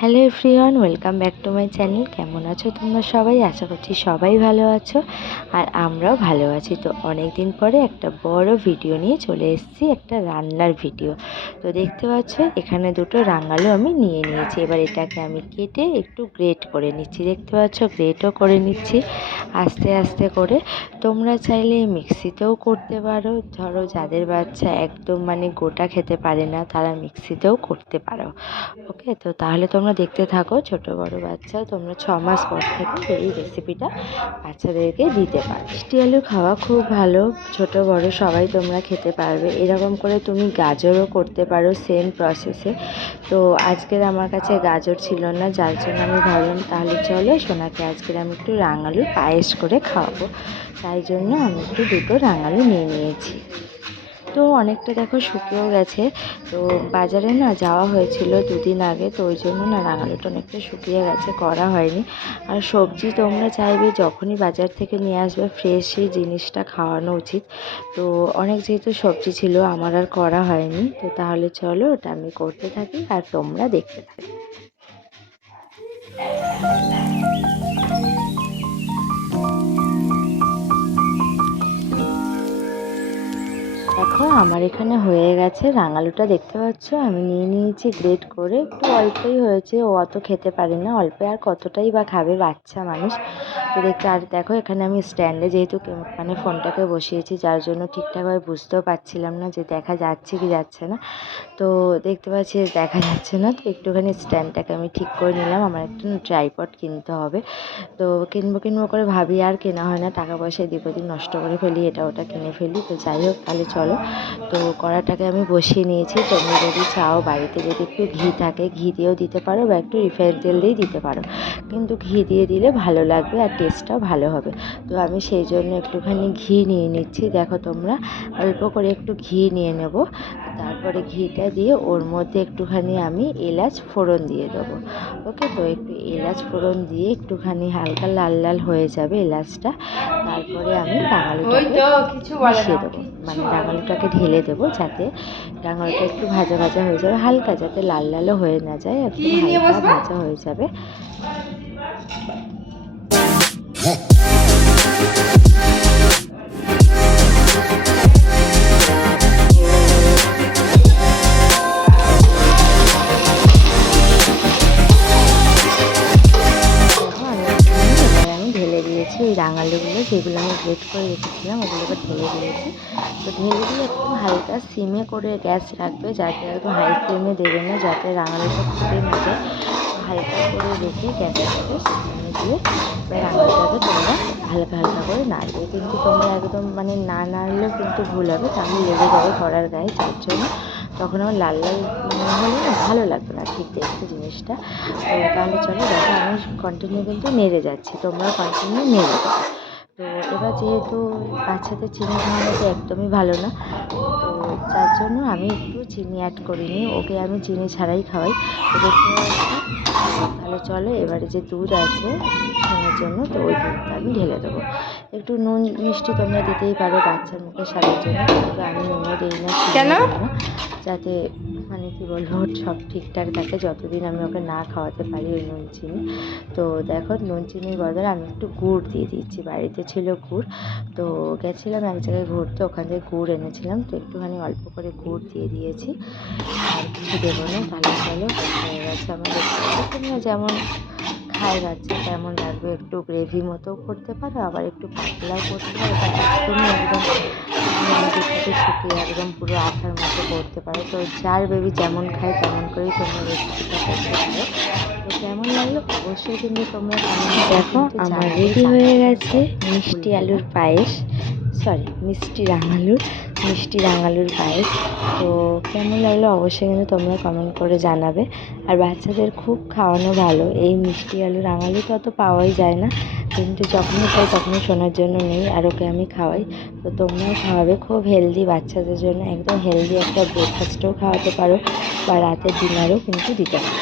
Hello everyone, welcome back to my channel. কেমন আছো তোমরা সবাই? আশা করছি সবাই ভালো আছো আর আমরাও ভালো আছি। তো অনেক দিন পরে একটা বড় ভিডিও নিয়ে চলে এসেছি, একটা রান্নার ভিডিও। তো দেখতে পাচ্ছ এখানে দুটো রাঙালু আমি নিয়ে নিয়েছি। এবার এটাকে আমি কেটে একটু গ্রেট করে নিচ্ছি। দেখতে পাচ্ছ গ্রেটও করে নিচ্ছি আস্তে আস্তে করে। তোমরা চাইলে মিক্সিতেও করতে পারো, ধরো যাদের বাচ্চা একদম গোটা খেতে পারে না তারা মিক্সিতেও করতে পারো। ওকে, তো তাহলে তোমরা দেখতে থাকো। ছোট বড় বাচ্চা তোমরা 6 মাস পর থেকে এই রেসিপিটা বাচ্চাদেরকে দিতে পারো। মিষ্টি আলু খাওয়া খুব ভালো, ছোট বড় সবাই তোমরা খেতে পারবে। এরকম করে তুমি গাজরও করতে পারো সেম প্রসেসে। তো আজকের আমার কাছে গাজর ছিল না, যার জন্য আমি ভাবলাম তাহলে চলো সোনাকে আজকের আমি একটু রাঙালু পায়েস করে খাওয়াবো। তাই জন্য আমি একটু দুটো রাঙালু নিয়ে নিয়েছি। তো অনেকটা দেখো শুকিয়েও গেছে। তো বাজারে না যাওয়া হয়েছিল দুদিন আগে, তো ওই জন্য না রাঙালুটা অনেকটা শুকিয়ে গেছে, করা হয়নি। আর সবজি তোমরা চাইবে যখনই বাজার থেকে নিয়ে আসবে ফ্রেশই জিনিসটা খাওয়ানো উচিত। তো অনেক যেহেতু সবজি ছিল আমার আর করা হয়নি। তো তাহলে চলো ওটা আমি করতে থাকি আর তোমরা দেখতে থাকি। দেখো আমার এখানে হয়ে গেছে। রাঙালুটা দেখতে পাচ্ছ আমি নিয়ে নিয়েছি গ্রেট করে। একটু অল্পই হয়েছে, ও অত খেতে পারে না, অল্পে আর কতটাই বা খাবে বাচ্চা মানুষ। তো আর দেখো এখানে আমি স্ট্যান্ডে যেহেতু ফোনটাকে বসিয়েছি, যার জন্য ঠিকঠাকভাবে বুঝতেও পারছিলাম না যে দেখা যাচ্ছে কি যাচ্ছে না। তো দেখতে পাচ্ছি দেখা যাচ্ছে না, তো একটুখানি স্ট্যান্ডটাকে আমি ঠিক করে নিলাম। আমার একটা ট্রাইপড কিনতে হবে। তো কিনবো করে ভাবি আর কেনা হয় না, টাকা পয়সা দিন নষ্ট করে ফেলি, এটা ওটা কিনে ফেলি। তো যাই হোক তাহলে চলো। তো কড়াটাকে আমি বসিয়ে নিয়েছি। তোমরা যদি চাও বাড়িতে যদি একটু ঘি থাকে ঘি দিয়েও দিতে পারো বা একটু রিফাইন তেল দিয়েই দিতে পারো, কিন্তু ঘি দিয়ে দিলে ভালো লাগবে আর টেস্টটাও ভালো হবে। তো আমি সেই জন্য একটুখানি ঘি নিয়ে নিচ্ছি। দেখো তোমরা অল্প করে একটু ঘি নিয়ে নেব। তারপরে ঘিটা দিয়ে ওর মধ্যে একটুখানি আমি এলাচ ফোড়ন দিয়ে দেবো। ওকে, তো একটু এলাচ ফোড়ন দিয়ে একটুখানি হালকা লাল লাল হয়ে যাবে এলাচটা। তারপরে আমি রাঙালুটাকে মিশিয়ে দেবো, রাঙালুটাকে ঢেলে দেবো, যাতে রাঙালুটা একটু ভাজা ভাজা হয়ে যাবে, হালকা যাতে লাল লালও হয়ে না যায়, একদম হালকা ভাজা হয়ে যাবে। এই রাঙালুগুলো যেগুলো আমি গ্রেট করে রেখেছিলাম ওগুলোকে ঢেলে দিয়েছি। তো ঢেলে দিয়ে একটু হালকা সিমে করে গ্যাস রাখবে, যাতে একটু হাই ফ্লেমে দেবে না, যাতে রাঙালুটা ফুটে না যায়। হালকা করে রেখে গ্যাসটাকে সিমে দিয়ে রাঙালুটাকে তোমরা হালকা হালকা করে নাড়বে। কিন্তু তোমরা একদম না নাড়লেও কিন্তু ভুল হবে, তাহলে লেগে যাবে কড়ার গায়ে, যার জন্য তখন আমার লাল লাল হলে না ভালো লাগবে না ঠিক দেখতে জিনিসটা। তো তাহলে চলো দেখো আমি কন্টিনিউ কিন্তু নেড়ে যাচ্ছি, তোমরা কন্টিনিউ নেড়ে দেবো। তো এবার যেহেতু বাচ্চাদের চিনি খাওয়ানো তো একদমই ভালো না, তো যার জন্য আমি একটু চিনি অ্যাড করিনি, ওকে আমি চিনি ছাড়াই খাওয়াই। তো দেখতে পাচ্ছি। তাহলে চলো এবারে যে দুধ আছে টিউশনের জন্য, তো ওই দুধটা আমি ঢেলে দেবো। একটু নুন মিষ্টি তোমরা দিতেই পারো বাচ্চার মুখে স্বাদের জন্য, কিন্তু আমি নুনও দিই না, চিনিও দিই না, যাতে কি বলবো সব ঠিকঠাক থাকে যতদিন আমি ওকে না খাওয়াতে পারি ওই নুন চিনি। তো দেখো নুন চিনির বদলে আমি একটু গুড় দিয়ে দিচ্ছি। বাড়িতে ছিল গুড়, তো গেছিলাম এক জায়গায় ঘুরতে, ওখান থেকে গুড় এনেছিলাম, তো একটুখানি অল্প করে গুড় দিয়ে দিয়েছি, আর কিছু দেবো না। তাহলে চলো হয়ে গেছে আমাদের। তোমরা যেমন খায় বাচ্চা তেমন রাখবে, একটু গ্রেভি মতো করতে পারো, আবার একটু পাতলাও করতে পারো, বা একদমই একদম দুধটাকে শুকিয়ে একদম পুরো আঠার মতো করতে পারো। তো যার বেবি যেমন খায় তেমন করেই তোমরা রেসিপিটা করতে পারো। তো কেমন লাগলো অবশ্যই কিন্তু তোমরা দেখো আমার রেডি হয়ে গেছে মিষ্টি আলুর পায়েস, মিষ্টি রাঙালুর পায়েস। তো কেমন লাগলো অবশ্যই কিন্তু তোমরা কমেন্ট করে জানাবে। আর বাচ্চাদের খুব খাওয়ানো ভালো, এই মিষ্টি আলু রাঙালু তো অত পাওয়াই যায় না, কিন্তু যখনই পাই তখনই শোনার জন্য নেই, আর ওকে আমি খাওয়াই। তো তোমরাও খাওয়াবে, খুব হেলদি বাচ্চাদের জন্য, একদম হেলদি একটা ব্রেকফাস্টও খাওয়াতে পারো বা রাতের ডিনারও কিন্তু দিতে পারো।